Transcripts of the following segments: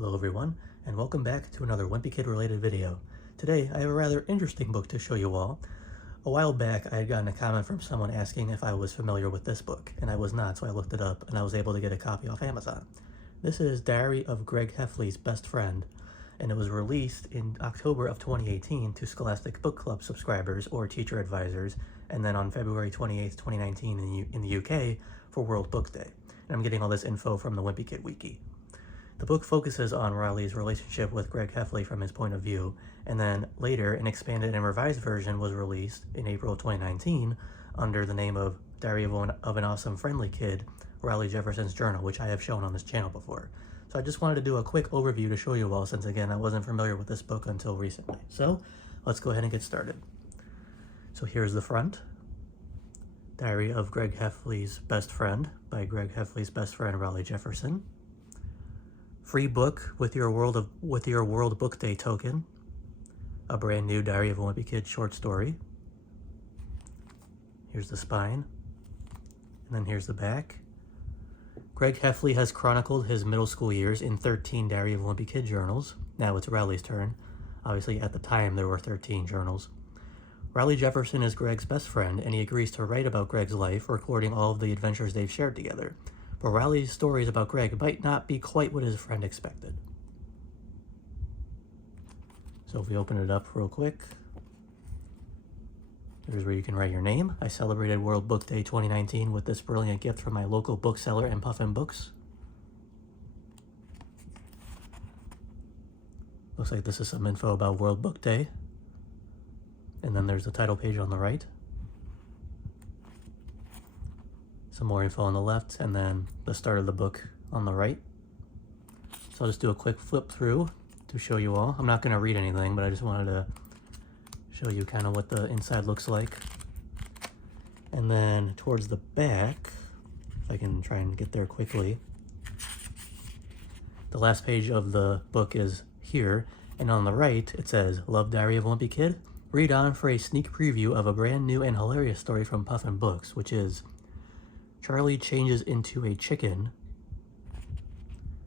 Hello everyone, and welcome back to another Wimpy Kid related video. Today I have a rather interesting book to show you all. A while back I had gotten a comment from someone asking if I was familiar with this book, and I was not, so I looked it up and I was able to get a copy off Amazon. This is Diary of Greg Heffley's Best Friend, and it was released in October of 2018 to Scholastic Book Club subscribers or teacher advisors, and then on February 28th, 2019 in the UK for World Book Day. And I'm getting all this info from the Wimpy Kid Wiki. The book focuses on Riley's relationship with Greg Heffley from his point of view, and then later an expanded and revised version was released in April 2019 under the name of Diary of an Awesome Friendly Kid, Riley Jefferson's Journal, which I have shown on this channel before. So I just wanted to do a quick overview to show you all, since again I wasn't familiar with this book until recently. So let's go ahead and get started. So here's the front. Diary of Greg Heffley's Best Friend by Greg Heffley's best friend Riley Jefferson. Free book with your World Book Day token. A brand new Diary of a Wimpy Kid short story. Here's the spine. And then here's the back. Greg Heffley has chronicled his middle school years in 13 Diary of a Wimpy Kid journals. Now it's Riley's turn. Obviously at the time there were 13 journals. Riley Jefferson is Greg's best friend, and he agrees to write about Greg's life, recording all of the adventures they've shared together. But Riley's stories about Greg might not be quite what his friend expected. So if we open it up real quick, here's where you can write your name. I celebrated World Book Day 2019 with this brilliant gift from my local bookseller and Puffin Books. Looks like this is some info about World Book Day. And then there's the title page on the right. Some more info on the left, and then the start of the book on the right. So I'll just do a quick flip through to show you all. I'm not going to read anything, but I just wanted to show you kind of what the inside looks like. And then towards the back, if I can try and get there quickly, the last page of the book is here, and on the right it says, "Love Diary of a Wimpy Kid? Read on for a sneak preview of a brand new and hilarious story from Puffin Books," which is Charlie Changes into a Chicken.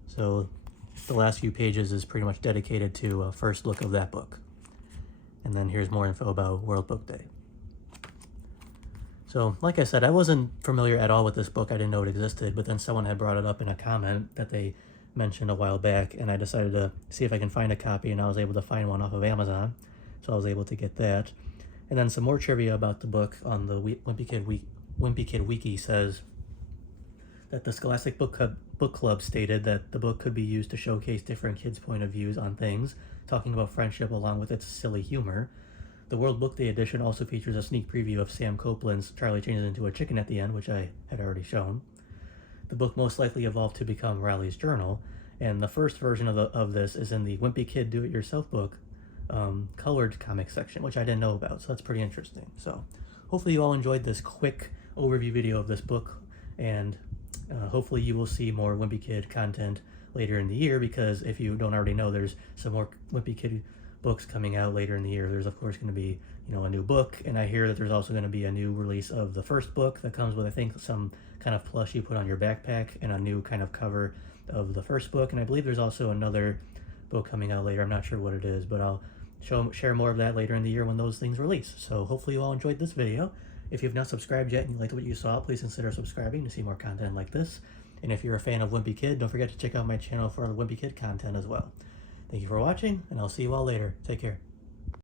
So the last few pages is pretty much dedicated to a first look of that book. And then here's more info about World Book Day. So like I said, I wasn't familiar at all with this book. I didn't know it existed, but then someone had brought it up in a comment that they mentioned a while back, and I decided to see if I can find a copy, and I was able to find one off of Amazon. So I was able to get that. And then some more trivia about the book on the Wimpy Kid Wiki says that the Scholastic Book Club stated that the book could be used to showcase different kids' point of views on things, talking about friendship along with its silly humor. The World Book Day edition also features a sneak preview of Sam Copeland's Charlie Changes into a Chicken at the end, which I had already shown. The book most likely evolved to become Riley's journal, and the first version of this is in the Wimpy Kid Do-It-Yourself book colored comic section, which I didn't know about, so that's pretty interesting. So hopefully you all enjoyed this quick overview video of this book, and hopefully you will see more Wimpy Kid content later in the year, because if you don't already know, there's some more Wimpy Kid books coming out later in the year. There's of course going to be, a new book, and I hear that there's also going to be a new release of the first book that comes with, I think, some kind of plush you put on your backpack and a new kind of cover of the first book. And I believe there's also another book coming out later. I'm not sure what it is, but I'll share more of that later in the year when those things release. So hopefully you all enjoyed this video. If you've not subscribed yet and you liked what you saw, please consider subscribing to see more content like this. And if you're a fan of Wimpy Kid, don't forget to check out my channel for other Wimpy Kid content as well. Thank you for watching, and I'll see you all later. Take care.